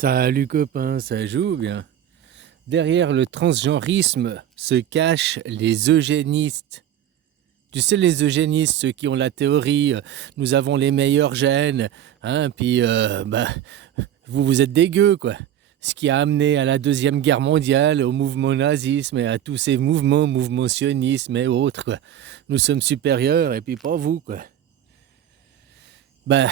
Salut copain, ça joue bien. Derrière le transgenrisme se cachent les eugénistes. Tu sais, les eugénistes, ceux qui ont la théorie, nous avons les meilleurs gènes, hein, puis vous êtes dégueux, quoi. Ce qui a amené à la Deuxième Guerre mondiale, au mouvement nazisme et à tous ces mouvements sionisme et autres, quoi. Nous sommes supérieurs et puis pas vous, quoi. Bah,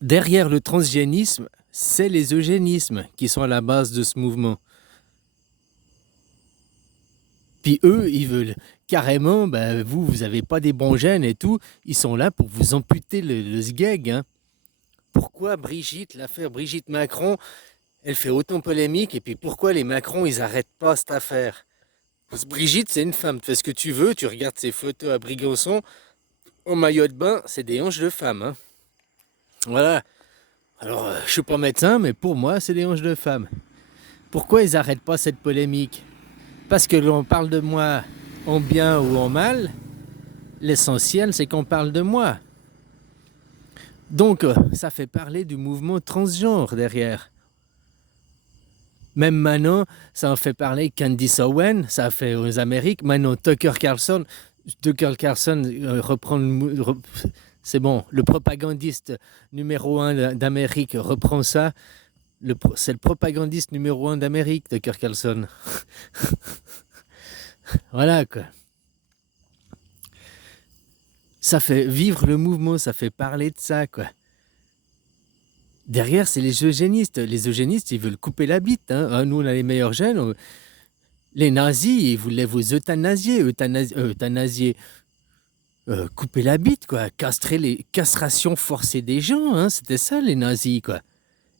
derrière le transgénisme, c'est les eugénismes qui sont à la base de ce mouvement. Puis eux, ils veulent carrément, vous avez pas des bons gènes et tout, ils sont là pour vous amputer le sgeg. Hein. Pourquoi l'affaire Brigitte Macron, elle fait autant polémique, et puis pourquoi les Macron, ils arrêtent pas cette affaire? Parce que Brigitte, c'est une femme, tu fais ce que tu veux, tu regardes ses photos à Brégançon, en maillot de bain, c'est des hanches de femme. Hein. Voilà. Alors, je suis pas médecin, mais pour moi, c'est des hanches de femme. Pourquoi ils arrêtent pas cette polémique? Parce que l'on parle de moi en bien ou en mal, l'essentiel c'est qu'on parle de moi. Donc ça fait parler du mouvement transgenre derrière. Même maintenant, ça en fait parler Candice Owen, ça a fait aux Amériques. Maintenant, Tucker Carlson reprend c'est bon, le propagandiste numéro 1 d'Amérique reprend ça. C'est le propagandiste numéro 1 d'Amérique, Tucker Carlson. Voilà quoi. Ça fait vivre le mouvement, ça fait parler de ça, quoi. Derrière, c'est les eugénistes. Les eugénistes, ils veulent couper la bite. Hein. Ah, nous, on a les meilleurs gènes. Les nazis, ils voulaient vous euthanasier. Couper la bite, quoi. Castrer les castrations forcées des gens. Hein. C'était ça, les nazis, quoi.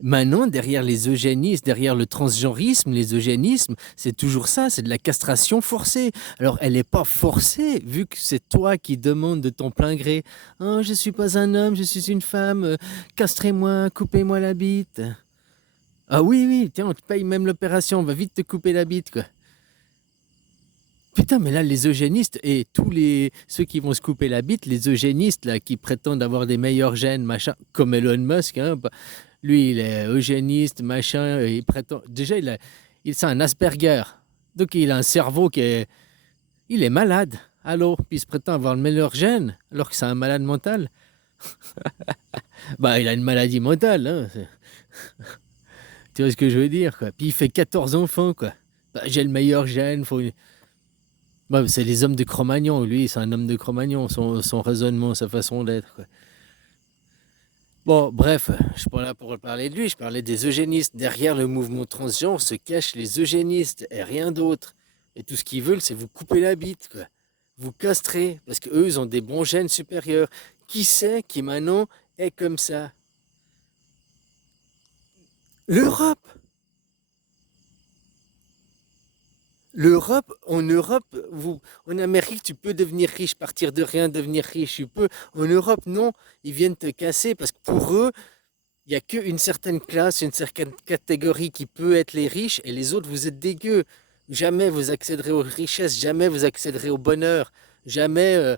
Maintenant, derrière les eugénistes, derrière le transgenrisme, les eugénismes, c'est toujours ça, c'est de la castration forcée. Alors, elle n'est pas forcée, vu que c'est toi qui demandes de ton plein gré. Oh, je suis pas un homme, je suis une femme, castrez-moi, coupez-moi la bite. Ah oui, oui, tiens, on te paye même l'opération, on va vite te couper la bite, quoi. Putain, mais là, les eugénistes et ceux qui vont se couper la bite, les eugénistes, là, qui prétendent avoir des meilleurs gènes, machin, comme Elon Musk, hein, lui, il est eugéniste, machin, il prétend. Déjà, c'est un Asperger. Donc, il a un cerveau il est malade. Allô? Puis il se prétend avoir le meilleur gène, alors que c'est un malade mental. Bah, il a une maladie mentale, hein. Tu vois ce que je veux dire, quoi. Puis il fait 14 enfants, quoi. Bah, j'ai le meilleur gène, Bah, c'est les hommes de Cro-Magnon, lui, c'est un homme de Cro-Magnon, son raisonnement, sa façon d'être, quoi. Bon, bref, je suis pas là pour parler de lui, je parlais des eugénistes. Derrière le mouvement transgenre se cachent les eugénistes et rien d'autre. Et tout ce qu'ils veulent, c'est vous couper la bite, quoi. Vous castrer, parce qu'eux, ils ont des bons gènes supérieurs. Qui sait qui maintenant est comme ça? L'Europe! En Europe, en Amérique, tu peux devenir riche, partir de rien, devenir riche, tu peux. En Europe, non, ils viennent te casser parce que pour eux, il n'y a qu'une certaine classe, une certaine catégorie qui peut être les riches et les autres, vous êtes dégueux. Jamais vous accéderez aux richesses, jamais vous accéderez au bonheur, jamais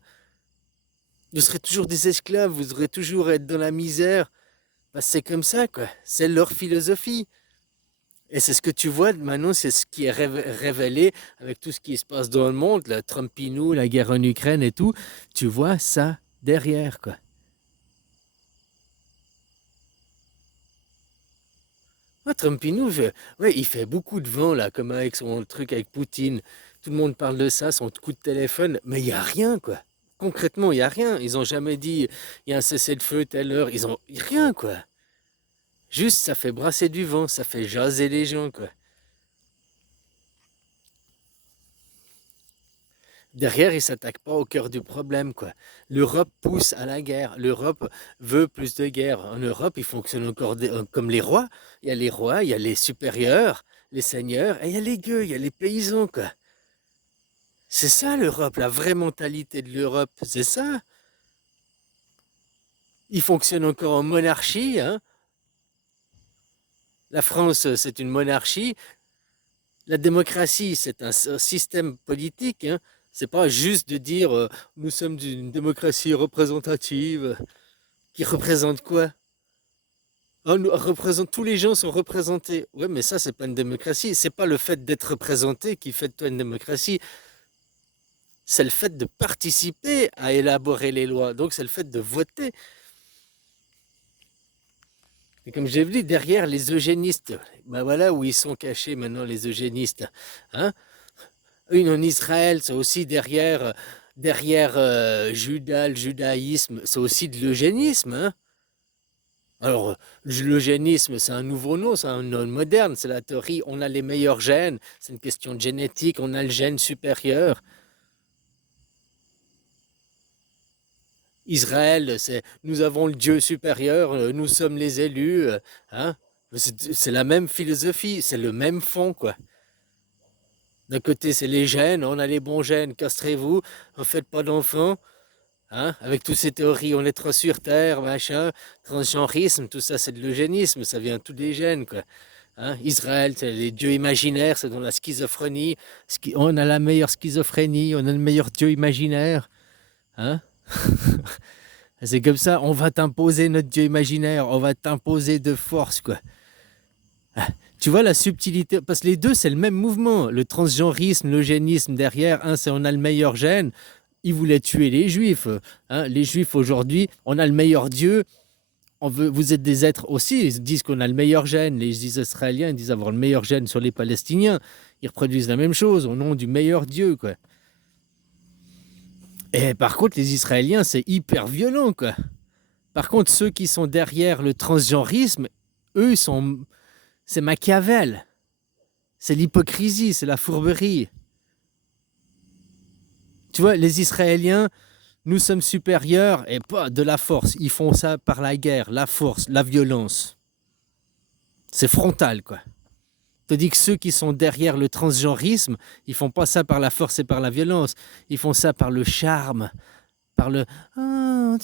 vous serez toujours des esclaves, vous devrez toujours être dans la misère. Bah, c'est comme ça, quoi. C'est leur philosophie. Et c'est ce que tu vois maintenant, c'est ce qui est révélé avec tout ce qui se passe dans le monde, la Trumpinou, la guerre en Ukraine et tout. Tu vois ça derrière, quoi. Ah, Trumpinou, ouais, il fait beaucoup de vent, là, comme avec son truc avec Poutine. Tout le monde parle de ça, son coup de téléphone, mais il n'y a rien, quoi. Concrètement, il n'y a rien. Ils n'ont jamais dit, il y a un cessez-le-feu telle heure. Ils ont rien, quoi. Juste, ça fait brasser du vent, ça fait jaser les gens, quoi. Derrière, ils ne s'attaquent pas au cœur du problème, quoi. L'Europe pousse à la guerre. L'Europe veut plus de guerre. En Europe, ils fonctionnent encore comme les rois. Il y a les rois, il y a les supérieurs, les seigneurs, et il y a les gueux, il y a les paysans, quoi. C'est ça l'Europe, la vraie mentalité de l'Europe, c'est ça. Ils fonctionnent encore en monarchie, hein. La France, c'est une monarchie. La démocratie, c'est un système politique, hein. C'est pas juste de dire nous sommes une démocratie représentative qui représente quoi? Tous les gens sont représentés. Ouais, mais ça, c'est pas une démocratie. C'est pas le fait d'être représenté qui fait de toi une démocratie. C'est le fait de participer à élaborer les lois. Donc, c'est le fait de voter. Et comme j'ai dit, derrière les eugénistes, ben voilà où ils sont cachés maintenant, les eugénistes. Hein? Une en Israël, c'est aussi derrière Judas, le judaïsme, c'est aussi de l'eugénisme. Hein? Alors, l'eugénisme, c'est un nouveau nom, c'est un nom moderne, c'est la théorie, on a les meilleurs gènes, c'est une question de génétique, on a le gène supérieur. Israël, c'est nous avons le Dieu supérieur, nous sommes les élus, hein. C'est la même philosophie, c'est le même fond, quoi. D'un côté, c'est les gènes, on a les bons gènes, castrez-vous, ne faites pas d'enfants, hein. Avec toutes ces théories, on est trop sur Terre, machin, transgenrisme, tout ça, c'est de l'eugénisme, ça vient tous des gènes, quoi. Hein. Israël, c'est les dieux imaginaires, c'est dans la schizophrénie. On a la meilleure schizophrénie, on a le meilleur dieu imaginaire, hein. C'est comme ça, on va t'imposer notre Dieu imaginaire, on va t'imposer de force, quoi. Ah, tu vois la subtilité, parce que les deux, c'est le même mouvement. Le transgenrisme, l'eugénisme derrière, c'est on a le meilleur gène. Ils voulaient tuer les juifs. Hein. Les juifs aujourd'hui, on a le meilleur Dieu. Vous êtes des êtres aussi, ils disent qu'on a le meilleur gène. Les Israéliens disent avoir le meilleur gène sur les Palestiniens. Ils reproduisent la même chose au nom du meilleur Dieu, quoi. Et par contre, les Israéliens, c'est hyper violent, quoi. Par contre, ceux qui sont derrière le transgenrisme, eux, c'est Machiavel. C'est l'hypocrisie, c'est la fourberie. Tu vois, les Israéliens, nous sommes supérieurs et pas de la force. Ils font ça par la guerre, la force, la violence. C'est frontal, quoi. Tandis que ceux qui sont derrière le transgenrisme, ils font pas ça par la force et par la violence. Ils font ça par le charme, par le ah,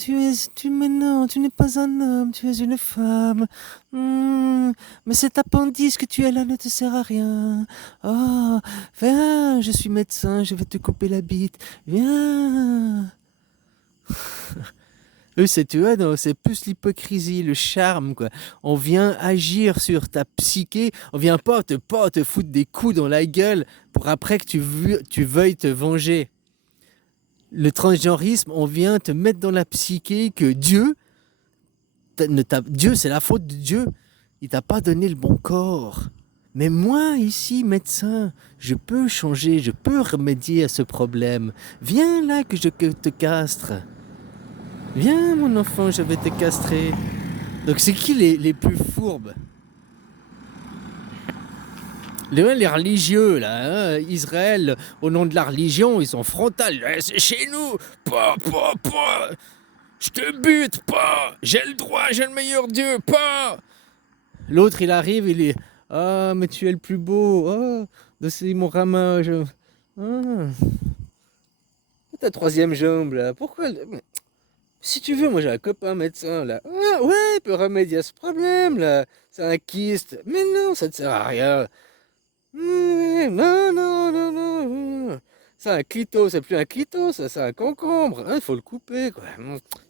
mais non, tu n'es pas un homme, tu es une femme. Mais cet appendice que tu as là ne te sert à rien. Oh, viens, je suis médecin, je vais te couper la bite. Viens. Eux, tu vois, non, c'est plus l'hypocrisie, le charme, quoi. On vient agir sur ta psyché, on vient pas te foutre des coups dans la gueule pour après que tu veuilles te venger. Le transgenrisme, on vient te mettre dans la psyché que Dieu, c'est la faute de Dieu. Il t'a pas donné le bon corps. Mais moi, ici, médecin, je peux changer, je peux remédier à ce problème. Viens là que je te castre. Viens, mon enfant, je vais te castrer. Donc, c'est qui les plus fourbes? Les religieux, là, hein, Israël, au nom de la religion, ils sont frontales. C'est chez nous. Pas. Je te bute, pas. J'ai le droit, j'ai le meilleur Dieu, pas. L'autre, il arrive, il est ah, mais tu es le plus beau. Ah, c'est mon ramage. Ah, ta troisième jambe, là. Pourquoi si tu veux, moi j'ai un copain médecin, là. Ah, ouais, il peut remédier à ce problème, là. C'est un kyste. Mais non, ça ne sert à rien. Non. C'est un clito, c'est plus un clito, ça, c'est un concombre. Il faut le couper, quoi.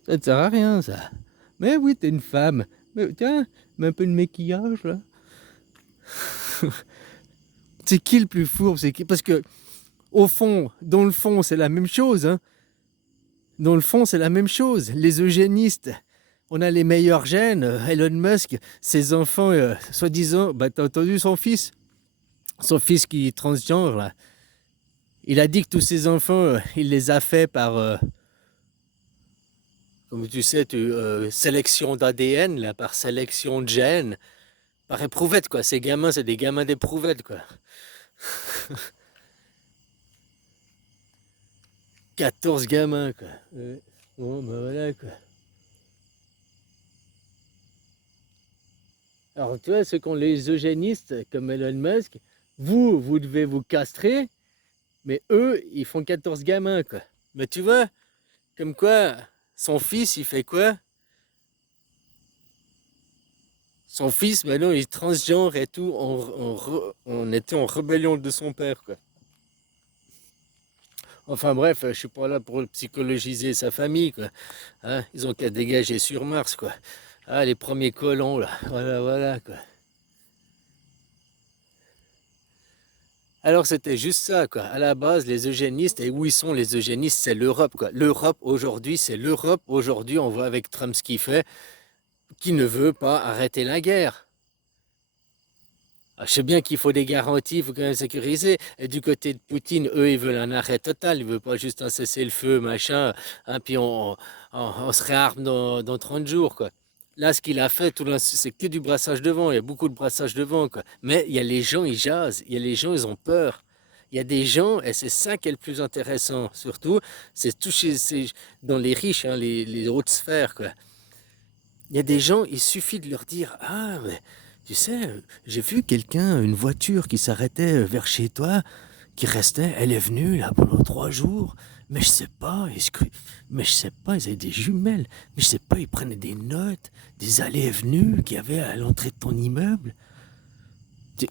Ça ne sert à rien, ça. Mais oui, t'es une femme. Mais tiens, mets un peu de maquillage, là. C'est qui le plus fourbe? C'est qui? Parce que, au fond, dans le fond, c'est la même chose, hein. Dans le fond, c'est la même chose. Les eugénistes, on a les meilleurs gènes. Elon Musk, ses enfants, soi-disant, bah, t'as entendu son fils? Son fils qui est transgenre, là. Il a dit que tous ses enfants, il les a faits par, comme tu sais, sélection d'ADN, là, par sélection de gènes, par éprouvette, quoi. Ces gamins, c'est des gamins d'éprouvette, quoi. 14 gamins, quoi. Bon, ben voilà, quoi. Alors, tu vois, ceux qui ont les eugénistes, comme Elon Musk, vous devez vous castrer, mais eux, ils font 14 gamins, quoi. Mais tu vois, comme quoi, son fils, il fait quoi? Son fils, maintenant, il est transgenre et tout. On était en rébellion de son père, quoi. Enfin bref, je suis pas là pour psychologiser sa famille, quoi. Hein, ils ont qu'à dégager sur Mars, quoi. Ah, les premiers colons, là. Voilà, voilà, quoi. Alors c'était juste ça, quoi. À la base, les eugénistes, et où ils sont les eugénistes, c'est l'Europe, quoi. L'Europe aujourd'hui, c'est l'Europe aujourd'hui. On voit avec Trump ce qu'il fait, qui ne veut pas arrêter la guerre. Ah, je sais bien qu'il faut des garanties, il faut quand même sécuriser. Et du côté de Poutine, eux, ils veulent un arrêt total. Ils veulent pas juste un cessez-le-feu, machin. Hein, puis on se réarme dans 30 jours, quoi. Là, ce qu'il a fait, tout c'est que du brassage de vent. Il y a beaucoup de brassage de vent, quoi. Mais il y a les gens, ils jasent. Il y a les gens, ils ont peur. Il y a des gens, et c'est ça qui est le plus intéressant, surtout, c'est toucher dans les riches, hein, les hautes sphères, quoi. Il y a des gens, il suffit de leur dire, ah, mais tu sais, j'ai vu quelqu'un, une voiture qui s'arrêtait vers chez toi, qui restait, elle est venue là pendant 3 jours, mais je sais pas, mais je sais pas, ils avaient des jumelles, mais je sais pas, ils prenaient des notes, des allées et venues qu'il y avait à l'entrée de ton immeuble.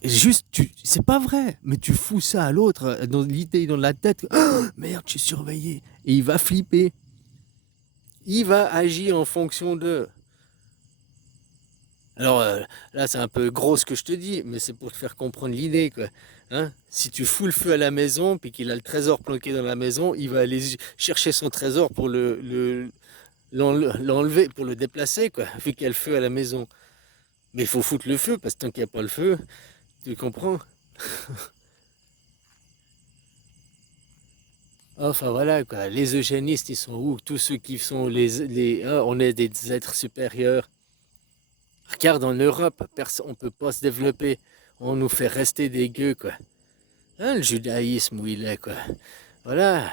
Juste, c'est pas vrai, mais tu fous ça à l'autre dans l'idée, dans la tête, oh, merde, je suis surveillé, et il va flipper, il va agir en fonction de. Alors là, c'est un peu gros ce que je te dis, mais c'est pour te faire comprendre l'idée, quoi. Hein? Si tu fous le feu à la maison, puis qu'il a le trésor planqué dans la maison, il va aller chercher son trésor pour l'enlever, pour le déplacer, quoi, vu qu'il y a le feu à la maison. Mais il faut foutre le feu, parce que tant qu'il n'y a pas le feu, tu comprends? Enfin voilà, quoi. Les eugénistes, ils sont où? Tous ceux qui sont hein, on est des êtres supérieurs. Regarde en Europe, on ne peut pas se développer. On nous fait rester des gueux, quoi. Hein, le judaïsme où il est, quoi. Voilà.